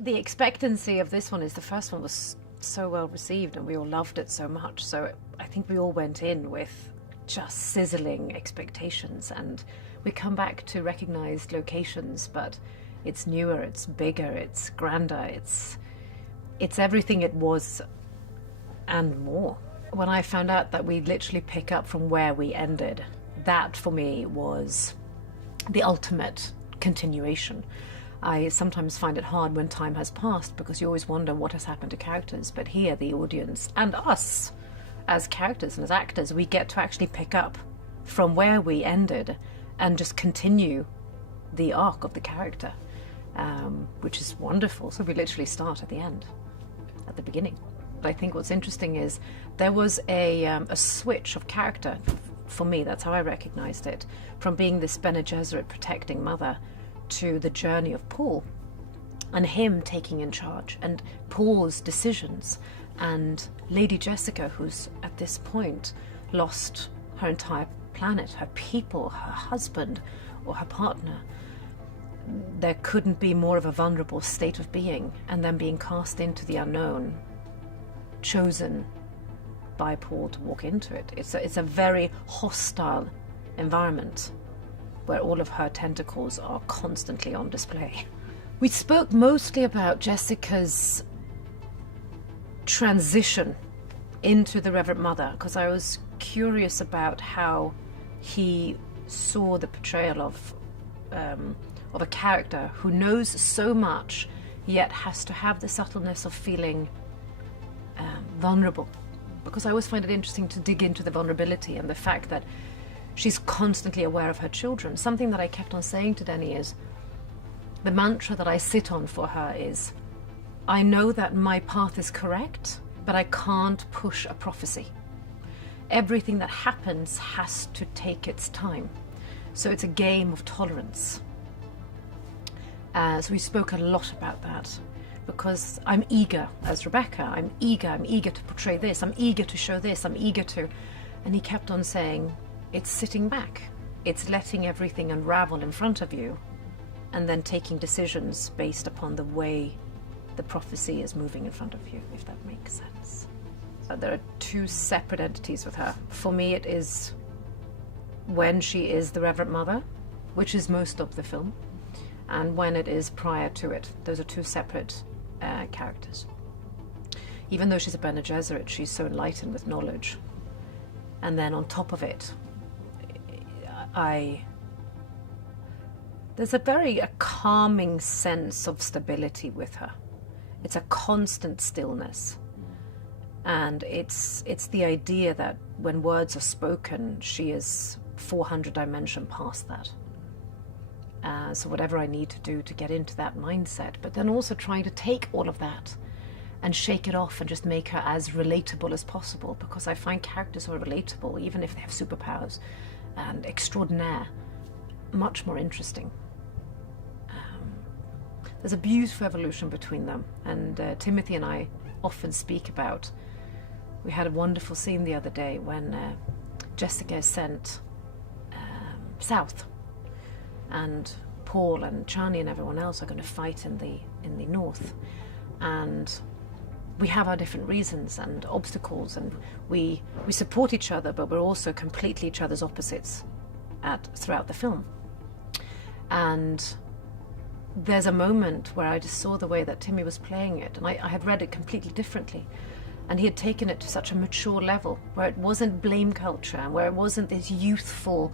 The expectancy of this one is the first one was so well received and we all loved it so much. So I think we all went in with just sizzling expectations, and we come back to recognized locations, but it's newer, it's bigger, it's grander, it's everything it was and more. When I found out that we literally pick up from where we ended, that for me was the ultimate continuation. I sometimes find it hard when time has passed because you always wonder what has happened to characters, but here the audience and us as characters and as actors, we get to actually pick up from where we ended and just continue the arc of the character, which is wonderful. So we literally start at the end, at the beginning. But I think what's interesting is there was a switch of character. For me, that's how I recognized it, from being this Bene Gesserit protecting mother to the journey of Paul and him taking in charge and Paul's decisions and Lady Jessica, who's at this point lost her entire planet, her people, her husband or her partner. There couldn't be more of a vulnerable state of being, and then being cast into the unknown, chosen by Paul to walk into it. It's a very hostile environment where all of her tentacles are constantly on display. We spoke mostly about Jessica's transition into the Reverend Mother, because I was curious about how he saw the portrayal of a character who knows so much, yet has to have the subtleness of feeling vulnerable. Because I always find it interesting to dig into the vulnerability and the fact that she's constantly aware of her children. Something that I kept on saying to Denny is, the mantra that I sit on for her is, I know that my path is correct, but I can't push a prophecy. Everything that happens has to take its time. So it's a game of tolerance. So we spoke a lot about that, because I'm eager as Rebecca. I'm eager to portray this. I'm eager to show this. I'm eager to... And he kept on saying, it's sitting back. It's letting everything unravel in front of you and then taking decisions based upon the way the prophecy is moving in front of you, if that makes sense. There are two separate entities with her. For me, it is when she is the Reverend Mother, which is most of the film, and when it is prior to it. Those are two separate characters. Even though she's a Bene Gesserit, she's so enlightened with knowledge. And then on top of it, there's a calming sense of stability with her. It's a constant stillness. And it's the idea that when words are spoken, she is 400 dimension past that. So whatever I need to do to get into that mindset, but then also trying to take all of that and shake it off and just make her as relatable as possible, because I find characters who are relatable, even if they have superpowers and extraordinaire, much more interesting. There's a beautiful evolution between them, and Timothy and I often speak about, we had a wonderful scene the other day when Jessica is sent south, and Paul and Chani and everyone else are going to fight in the north, and we have our different reasons and obstacles, and we support each other, but we're also completely each other's opposites throughout the film. And there's a moment where I just saw the way that Timmy was playing it, and I had read it completely differently, and he had taken it to such a mature level where it wasn't blame culture, where it wasn't this youthful,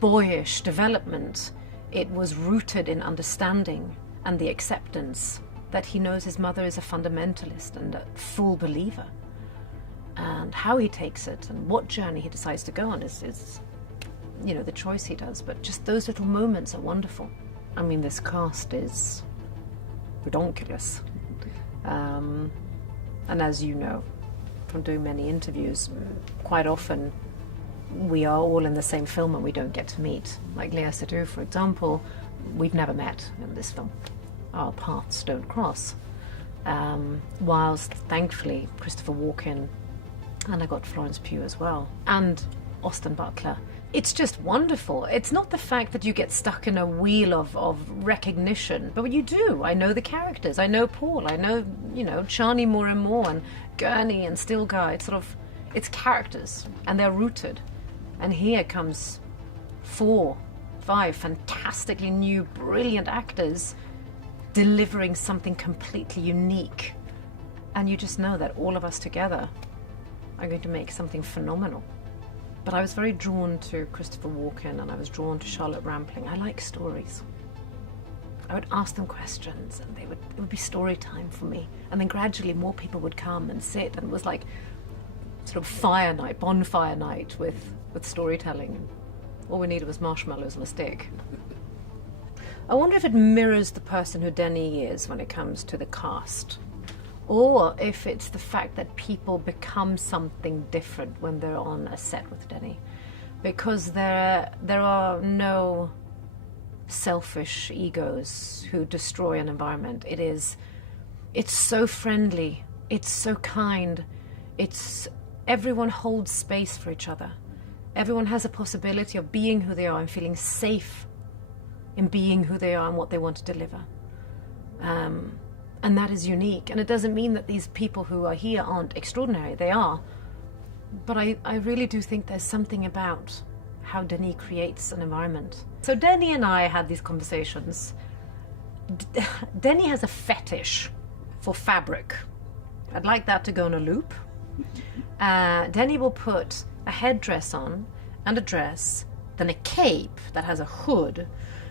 boyish development. It was rooted in understanding and the acceptance that he knows his mother is a fundamentalist and a full believer, and how he takes it and what journey he decides to go on is the choice he does. But just those little moments are wonderful. I mean, this cast is ridiculous. And as you know from doing many interviews, quite often we are all in the same film and we don't get to meet. Like Léa Seydoux, for example, we've never met in this film. Our paths don't cross. whilst thankfully Christopher Walken, and I got Florence Pugh as well, and Austin Butler. It's just wonderful. It's not the fact that you get stuck in a wheel of recognition, but you do. I know the characters. I know Paul. I know, Chani more and more, and Gurney and Stilgar. It's characters, and they're rooted. And here comes 4, 5 fantastically new, brilliant actors delivering something completely unique. And you just know that all of us together are going to make something phenomenal. But I was very drawn to Christopher Walken, and I was drawn to Charlotte Rampling. I like stories. I would ask them questions, and it would be story time for me. And then gradually more people would come and sit, and it was like sort of fire night, bonfire night with storytelling. All we needed was marshmallows on a stick. I wonder if it mirrors the person who Denis is when it comes to the cast. Or if it's the fact that people become something different when they're on a set with Denis. Because there are no selfish egos who destroy an environment. It's so friendly, it's so kind, everyone holds space for each other. Everyone has a possibility of being who they are and feeling safe in being who they are and what they want to deliver. And that is unique. And it doesn't mean that these people who are here aren't extraordinary. They are. But I really do think there's something about how Denis creates an environment. So Denis and I had these conversations. Denis has a fetish for fabric. I'd like that to go on a loop. Denis will put a headdress on and a dress, then a cape that has a hood,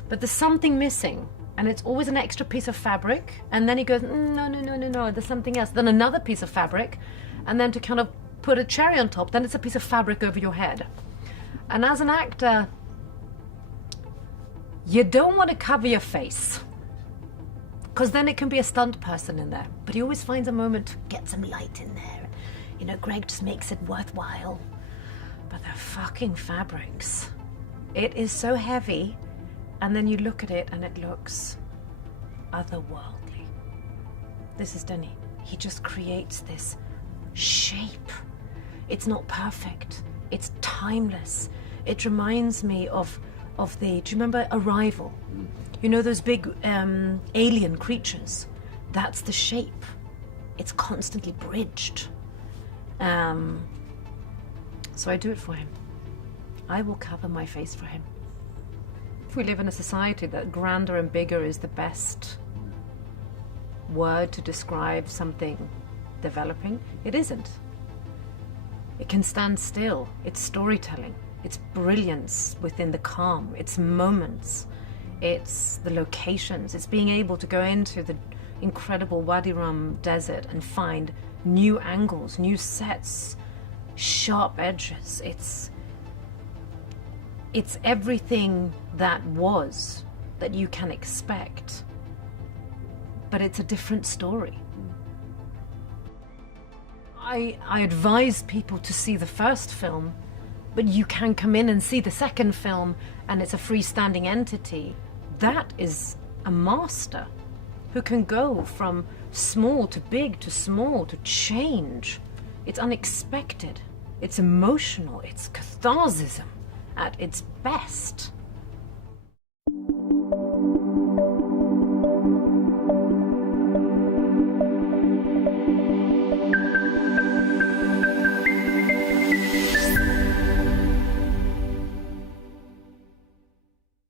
but there's something missing. And it's always an extra piece of fabric, and then he goes, no, there's something else. Then another piece of fabric, and then to kind of put a cherry on top, then it's a piece of fabric over your head. And as an actor, you don't want to cover your face, because then it can be a stunt person in there. But he always finds a moment to get some light in there. Greg just makes it worthwhile. But the fucking fabrics, it is so heavy. And then you look at it and it looks otherworldly. This is Denis. He just creates this shape. It's not perfect. It's timeless. It reminds me of do you remember Arrival? Those big alien creatures? That's the shape. It's constantly bridged. So I do it for him. I will cover my face for him. If we live in a society that grander and bigger is the best word to describe something developing, it isn't. It can stand still. It's storytelling. It's brilliance within the calm. It's moments. It's the locations. It's being able to go into the incredible Wadi Rum desert and find new angles, new sets, sharp edges. It's everything that was that you can expect, but it's a different story. I advise people to see the first film, but you can come in and see the second film and it's a freestanding entity. That is a master who can go from small to big to small to change. It's unexpected. It's emotional. It's catharsism at its best.